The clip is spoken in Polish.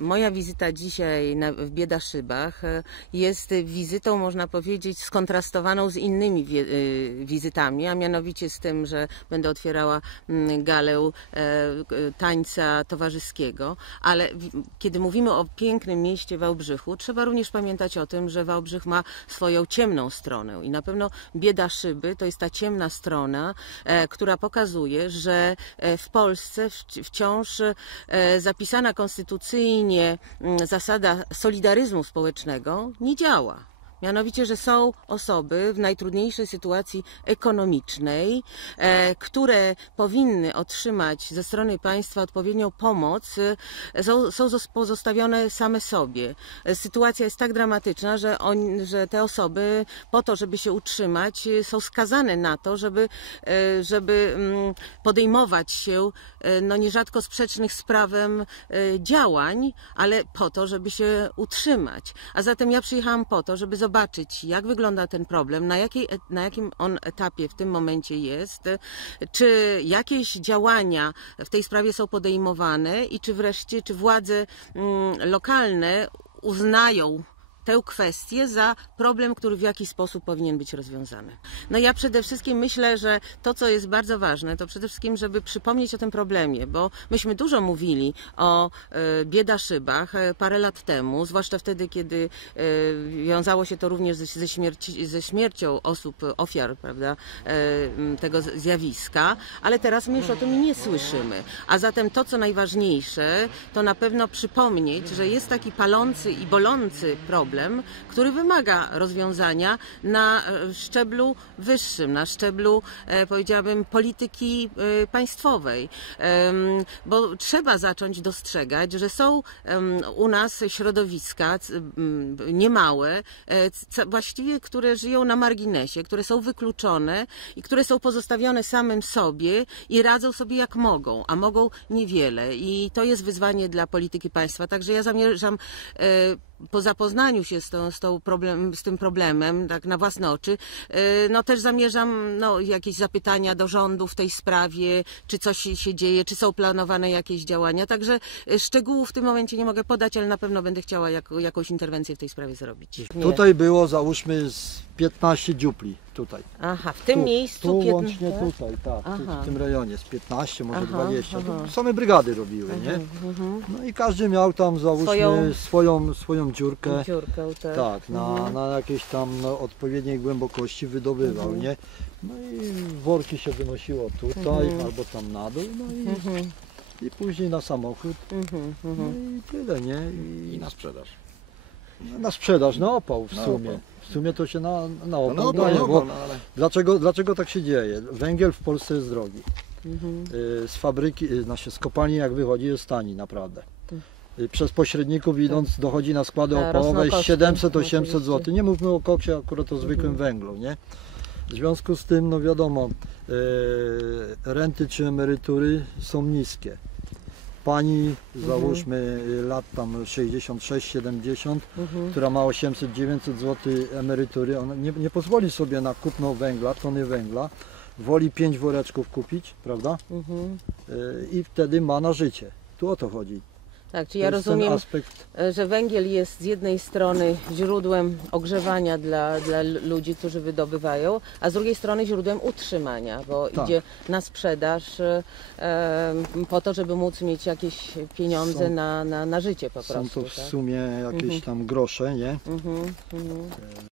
Moja wizyta dzisiaj na, w Biedaszybach e, jest wizytą, można powiedzieć, skontrastowaną z innymi y, wizytami, a mianowicie z tym, że będę otwierała mm, galę e, tańca towarzyskiego, ale kiedy mówimy o pięknym mieście Wałbrzychu, trzeba również pamiętać o tym, że Wałbrzych ma swoją ciemną stronę. I na pewno Biedaszyby to jest ta ciemna strona, e, która pokazuje, że e, w Polsce wci- wciąż e, zapisana konstytucyjnie mm, zasada solidaryzmu społecznego nie działa. Mianowicie, że są osoby w najtrudniejszej sytuacji ekonomicznej, e, które powinny otrzymać ze strony państwa odpowiednią pomoc, e, są, są zos- pozostawione same sobie. E, Sytuacja jest tak dramatyczna, że, on, że te osoby po to, żeby się utrzymać, są skazane na to, żeby, żeby mm, podejmować się no nierzadko sprzecznych z prawem działań, ale po to, żeby się utrzymać. A zatem ja przyjechałam po to, żeby zobaczyć, jak wygląda ten problem, na, jakiej, na jakim on etapie w tym momencie jest, czy jakieś działania w tej sprawie są podejmowane i czy wreszcie, czy władze mm, lokalne uznają tę kwestię za problem, który w jakiś sposób powinien być rozwiązany. No ja przede wszystkim myślę, że to, co jest bardzo ważne, to przede wszystkim, żeby przypomnieć o tym problemie, bo myśmy dużo mówili o e, biedaszybach e, parę lat temu, zwłaszcza wtedy, kiedy e, wiązało się to również ze, śmierci, ze śmiercią osób, ofiar prawda, tego zjawiska, ale teraz my już o tym nie słyszymy. A zatem to, co najważniejsze, to na pewno przypomnieć, że jest taki palący i bolący problem, który wymaga rozwiązania na e, szczeblu wyższym, na szczeblu, e, powiedziałabym, polityki e, państwowej. Bo trzeba zacząć dostrzegać, że są u nas środowiska niemałe, właściwie, które żyją na marginesie, które są wykluczone i które są pozostawione samym sobie i radzą sobie jak mogą, a mogą niewiele. I to jest wyzwanie dla polityki państwa. Także ja zamierzam po zapoznaniu się z, tą, z, tą problem, z tym problemem, tak na własne oczy, e, no też zamierzam no, jakieś zapytania do rządu w tej sprawie, czy coś się dzieje, czy są planowane jakieś działania. Także e, szczegółów w tym momencie nie mogę podać, ale na pewno będę chciała jako, jakąś interwencję w tej sprawie zrobić. Nie. Tutaj było załóżmy z 15 dziupli tutaj. Aha, w tym tu, miejscu Tu 15? łącznie tutaj, tak, Aha. w tym rejonie z 15, może Aha, 20. aha. To same brygady robiły, nie? Mhm, No i każdy miał tam załóżmy Swoją- swoją, swoją, dziurkę. Dziurkę, tak. Tak, na, Mhm. na jakiejś tam no, odpowiedniej głębokości wydobywał, nie? No i worki się wynosiło tutaj Mhm. albo tam na dół, no i, Mhm, i później na samochód. mhm, No mhm. i tyle, nie? I I na sprzedaż. na sprzedaż, na opał w Na sumie. opał. W sumie to się na, na No, opał no, daje, no, bo no, ale dlaczego, dlaczego tak się dzieje? Węgiel w Polsce jest drogi. Mhm. Y, Z fabryki, y, znaczy z kopalni jak wychodzi jest tani naprawdę. Y, Przez pośredników idąc dochodzi na składy opałowe rosną koszty, 700-800 oczywiście. zł. Nie mówmy o koksie, akurat o zwykłym węglu, nie? W związku z tym, no wiadomo, y, renty czy emerytury są niskie. Pani, załóżmy y, lat tam 66-70, Mhm. która ma 800-900 zł emerytury, ona nie, nie pozwoli sobie na kupno węgla, tony węgla, woli 5 woreczków kupić, prawda? Mhm. Y, I wtedy ma na życie. Tu o to chodzi. Tak, czy ja rozumiem, e, że węgiel jest z jednej strony źródłem ogrzewania dla, dla ludzi, którzy wydobywają, a z drugiej strony źródłem utrzymania, bo Tak. idzie na sprzedaż e, e, po to, żeby móc mieć jakieś pieniądze Są- na, na, na życie po są prostu. to w tak? sumie jakieś Mhm. tam grosze, nie? Mhm, mhm.